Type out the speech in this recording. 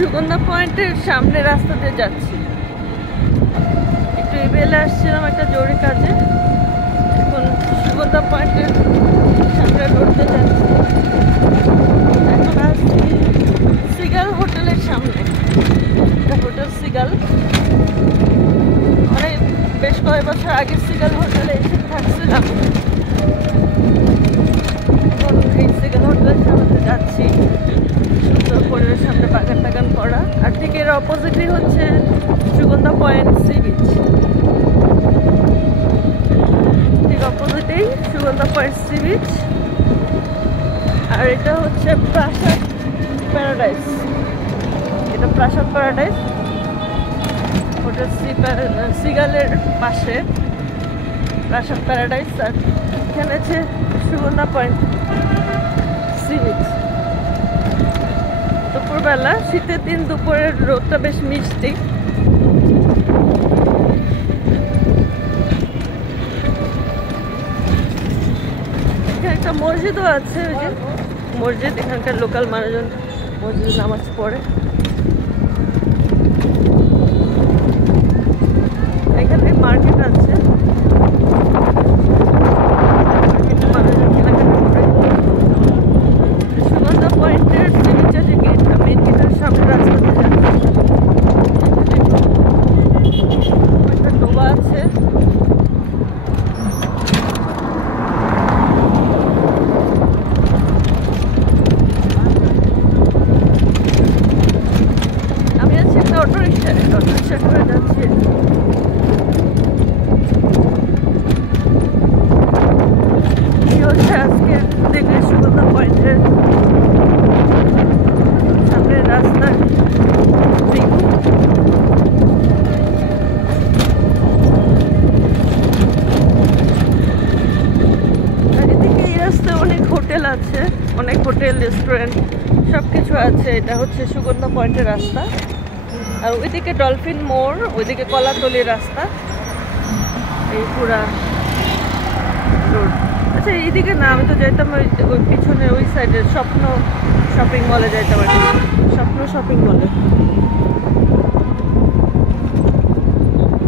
সুগন্ধা পয়েন্টের সামনে রাস্তা দিয়ে যাচ্ছি। একটু ইবেলে আসছিলাম একটা জরুরি কাজে, এখন সুগন্ধা পয়েন্টের সামনে রোডে যাচ্ছি। এখন আসছি সিগাল হোটেলের সামনে, হোটেল সিগাল। বেশ কয়েক বছর আগে সিগাল হোটেলে এসে থাকছিলাম, এখন এই সিগাল হোটেলের সামনে যাচ্ছি। সুন্দর পরিবেশ, সামনে বাগান টাগান করা, আর ঠিক এর অপোজিটই হচ্ছে সুগন্ধা পয়েন্ট সি বিচ। ঠিক অপোজিটেই সুগন্ধা পয়েন্ট সি বিচ, আর এটা হচ্ছে প্রাসাদ প্যারাডাইস। এটা প্রাসাদ প্যারাডাইস হোটেল সিগালের পাশে প্রাসাদ প্যারাডাইস, আর এখানে আছে সুগন্ধা পয়েন্ট সি বিচ। দুপুরবেলা, শীতের দিন দুপুরের রোদটা বেশ মিষ্টি। এখানে একটা মসজিদও আছে, ওই যে মসজিদ, এখানকার লোকাল মানুষজন মসজিদে নামাজ পড়ে। এখানে মার্কেট আছে, মানুষজন কেনাকাটা করে। সুগন্ধা পয়েন্টের সি বিচের যে গেটটা, মেন গেটের সামনে রাস্তাতে যাচ্ছে, একটা ডোবা আছে। আমি আছি একটা অটোরিক্সা করে যাচ্ছি। আজকে দেখলে সুগন্ধা পয়েন্টের সামনের রাস্তার ভিউ। আর এদিকে এই রাস্তায় অনেক হোটেল আছে, অনেক হোটেল, রেস্টুরেন্ট, সবকিছু আছে। এটা হচ্ছে সুগন্ধা পয়েন্টের রাস্তা। আর ওইদিকে ডলফিন মোড়, ওইদিকে কলাতলির রাস্তা, এই পুরা রোড। আচ্ছা, এইদিকে না, আমি তো যাইতাম ওই পিছনে ওই সাইডের স্বপ্ন শপিং মলে যাইতাম আর কি, স্বপ্ন শপিং মলে।